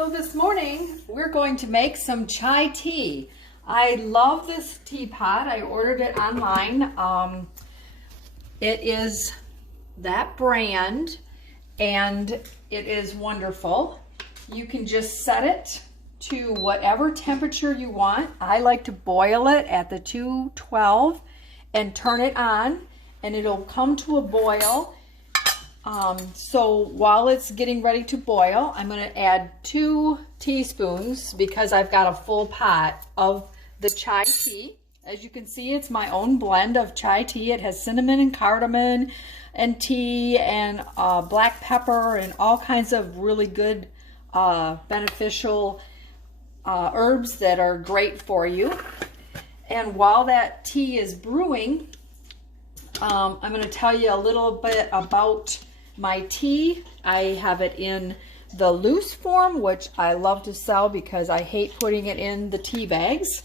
So this morning we're going to make some chai tea. I love this teapot. I ordered it online. It is that brand and it is wonderful. You can just set it to whatever temperature you want. I like to boil it at the 212 and turn it on and it'll come to a boil. So while it's getting ready to boil, I'm going to add 2 teaspoons because I've got a full pot of the chai tea. As you can see, it's my own blend of chai tea. It has cinnamon and cardamom and tea and black pepper and all kinds of really good beneficial herbs that are great for you. And while that tea is brewing, I'm going to tell you a little bit about my tea. I have it in the loose form, which I love to sell because I hate putting it in the tea bags.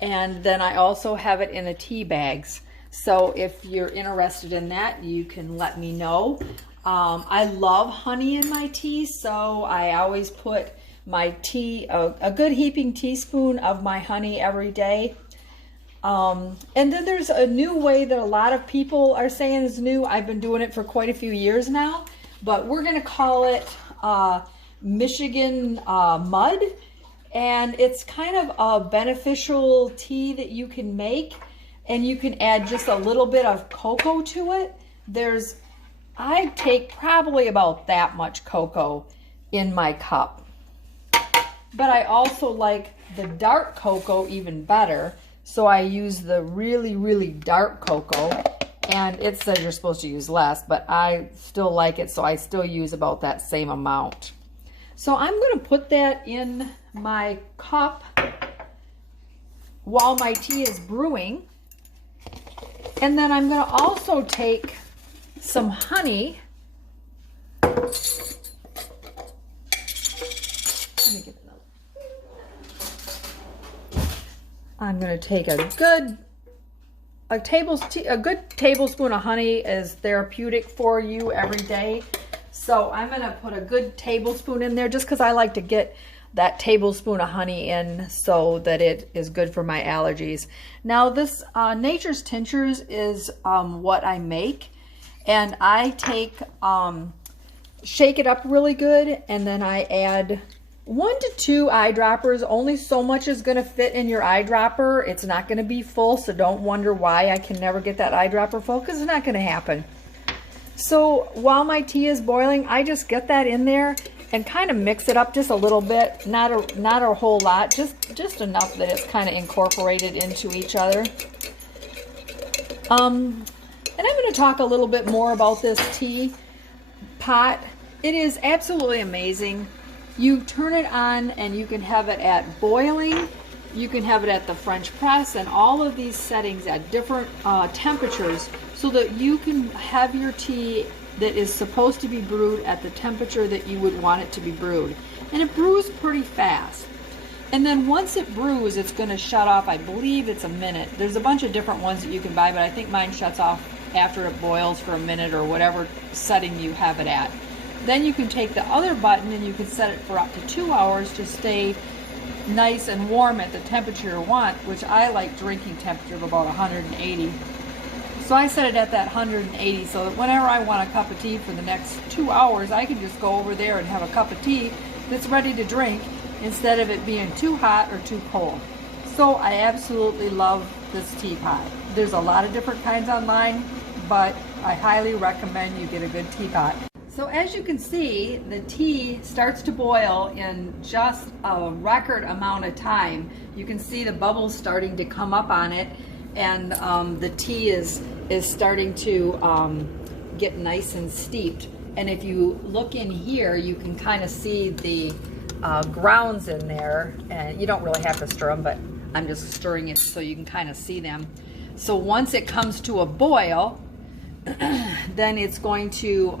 And then I also have it in the tea bags. So if you're interested in that, you can let me know. I love honey in my tea, so I always put my tea, a good heaping teaspoon of my honey every day. And then there's a new way that a lot of people are saying is new. I've been doing it for quite a few years now, but we're going to call it Michigan mud. And it's kind of a beneficial tea that you can make, and you can add just a little bit of cocoa to it. I take probably about that much cocoa in my cup. But I also like the dark cocoa even better. So I use the really, really dark cocoa, and it says you're supposed to use less, but I still like it, so I still use about that same amount. So I'm going to put that in my cup while my tea is brewing. And then I'm going to also take some honey. Let me get another. I'm going to take a good tablespoon of honey is therapeutic for you every day. So I'm going to put a good tablespoon in there just because I like to get that tablespoon of honey in so that it is good for my allergies. Now this Nature's Tinctures is what I make, and I take shake it up really good, and then I add 1 to 2 eyedroppers. Only so much is going to fit in your eyedropper. It's not going to be full, so don't wonder why I can never get that eyedropper full, because it's not going to happen. So while my tea is boiling, I just get that in there and kind of mix it up just a little bit, not a whole lot, just enough that it's kind of incorporated into each other. And I'm going to talk a little bit more about this tea pot. It is absolutely amazing. You turn it on and you can have it at boiling, you can have it at the French press, and all of these settings at different temperatures so that you can have your tea that is supposed to be brewed at the temperature that you would want it to be brewed. And it brews pretty fast. And then once it brews, it's going to shut off, I believe it's a minute. There's a bunch of different ones that you can buy, but I think mine shuts off after it boils for a minute or whatever setting you have it at. Then you can take the other button and you can set it for up to 2 hours to stay nice and warm at the temperature you want, which I like drinking temperature of about 180. So I set it at that 180 so that whenever I want a cup of tea for the next 2 hours, I can just go over there and have a cup of tea that's ready to drink instead of it being too hot or too cold. So I absolutely love this teapot. There's a lot of different kinds online, but I highly recommend you get a good teapot. So as you can see, the tea starts to boil in just a record amount of time. You can see the bubbles starting to come up on it, and the tea is starting to get nice and steeped. And if you look in here, you can kind of see the grounds in there, and you don't really have to stir them, but I'm just stirring it so you can kind of see them. So once it comes to a boil, then it's going to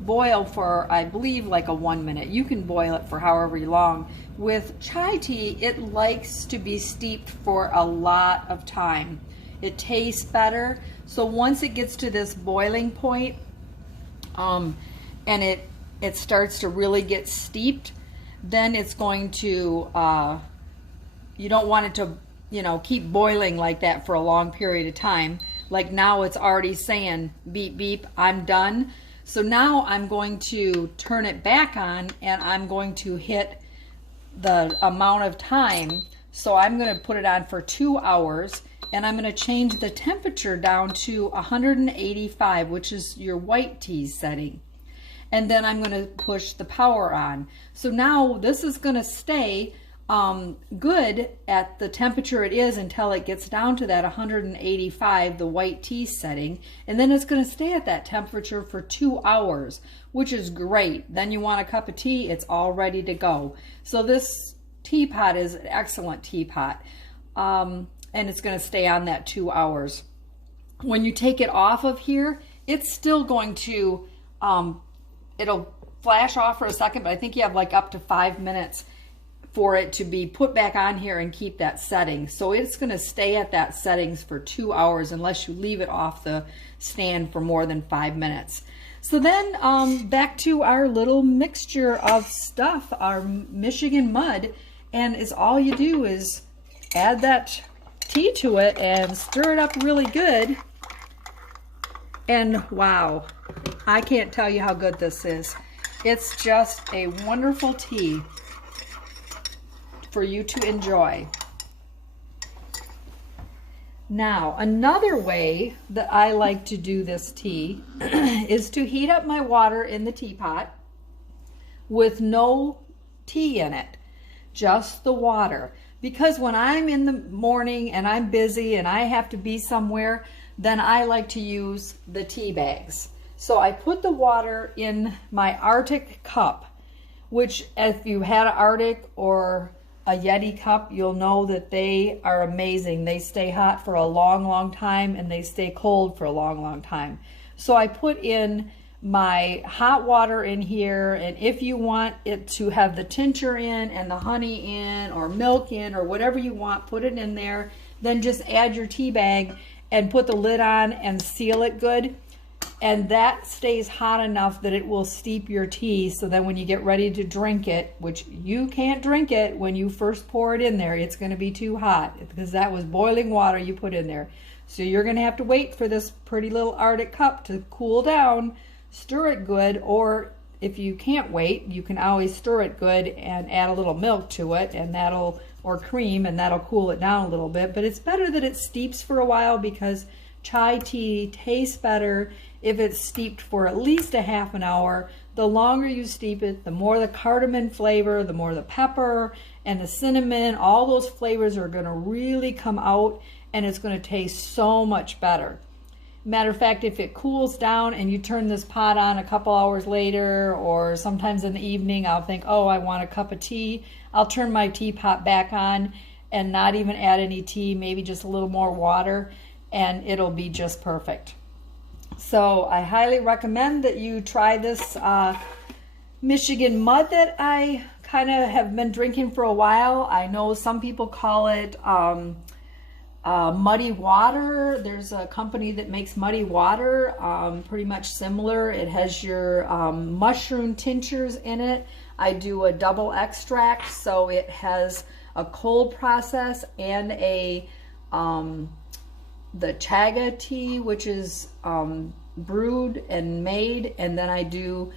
boil for, I believe, like a 1 minute. You can boil it for however long. With chai tea, it likes to be steeped for a lot of time. It tastes better. So once it gets to this boiling point, and it starts to really get steeped, then it's going to, you don't want it to, you know, keep boiling like that for a long period of time. Like now it's already saying beep beep, I'm done. So now I'm going to turn it back on, and I'm going to hit the amount of time. So I'm going to put it on for 2 hours, and I'm going to change the temperature down to 185, which is your white tea setting. And then I'm going to push the power on. So now this is going to stay good at the temperature it is until it gets down to that 185, the white tea setting, and then it's going to stay at that temperature for 2 hours, which is great. Then you want a cup of tea, it's all ready to go. So this teapot is an excellent teapot, and it's going to stay on that 2 hours. When you take it off of here, it's still going to, it'll flash off for a second, but I think you have like up to 5 minutes for it to be put back on here and keep that setting. So it's going to stay at that settings for 2 hours unless you leave it off the stand for more than 5 minutes. So then back to our little mixture of stuff, our Michigan mud, and is all you do is add that tea to it and stir it up really good. And wow, I can't tell you how good this is. It's just a wonderful tea for you to enjoy. Now, another way that I like to do this tea is to heat up my water in the teapot with no tea in it, just the water. Because when I'm in the morning and I'm busy and I have to be somewhere, then I like to use the tea bags. So I put the water in my Arctic cup, which if you had an Arctic or a Yeti cup, you'll know that they are amazing. They stay hot for a long, long time, and they stay cold for a long, long time. So I put in my hot water in here, and if you want it to have the tincher in and the honey in or milk in or whatever you want, put it in there. Then just add your tea bag and put the lid on and seal it good. And that stays hot enough that it will steep your tea, so that when you get ready to drink it, which you can't drink it when you first pour it in there, it's going to be too hot because that was boiling water you put in there. So you're going to have to wait for this pretty little Arctic cup to cool down, stir it good, or if you can't wait, you can always stir it good and add a little milk to it, and that'll, or cream, and that'll cool it down a little bit. But it's better that it steeps for a while, because chai tea tastes better if it's steeped for at least a half an hour. The longer you steep it, the more the cardamom flavor, the more the pepper and the cinnamon, all those flavors are going to really come out, and it's going to taste so much better. Matter of fact, if it cools down and you turn this pot on a couple hours later, or sometimes in the evening, I'll think, oh, I want a cup of tea. I'll turn my teapot back on and not even add any tea, maybe just a little more water, and it'll be just perfect. So I highly recommend that you try this Michigan mud that I kind of have been drinking for a while. I know some people call it muddy water. There's a company that makes muddy water, pretty much similar. It has your mushroom tinctures in it. I do a double extract, so it has a cold process and a the chaga tea, which is brewed and made, and then I do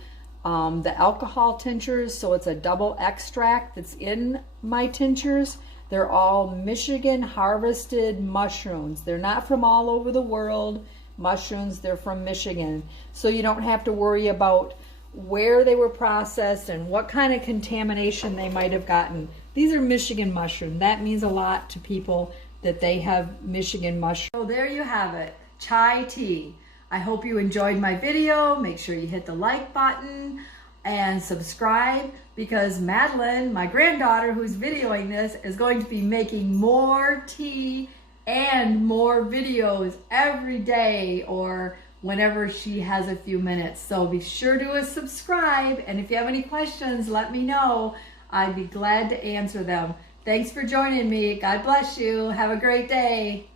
the alcohol tinctures, so it's a double extract that's in my tinctures. They're all Michigan harvested mushrooms. They're not from all over the world mushrooms, they're from Michigan. So you don't have to worry about where they were processed and what kind of contamination they might have gotten. These are Michigan mushrooms. That means a lot to people that they have Michigan mushrooms. So there you have it, chai tea. I hope you enjoyed my video. Make sure you hit the like button and subscribe, because Madeline, my granddaughter who's videoing this, is going to be making more tea and more videos every day or whenever she has a few minutes. So be sure to subscribe, and if you have any questions, let me know. I'd be glad to answer them. Thanks for joining me. God bless you. Have a great day.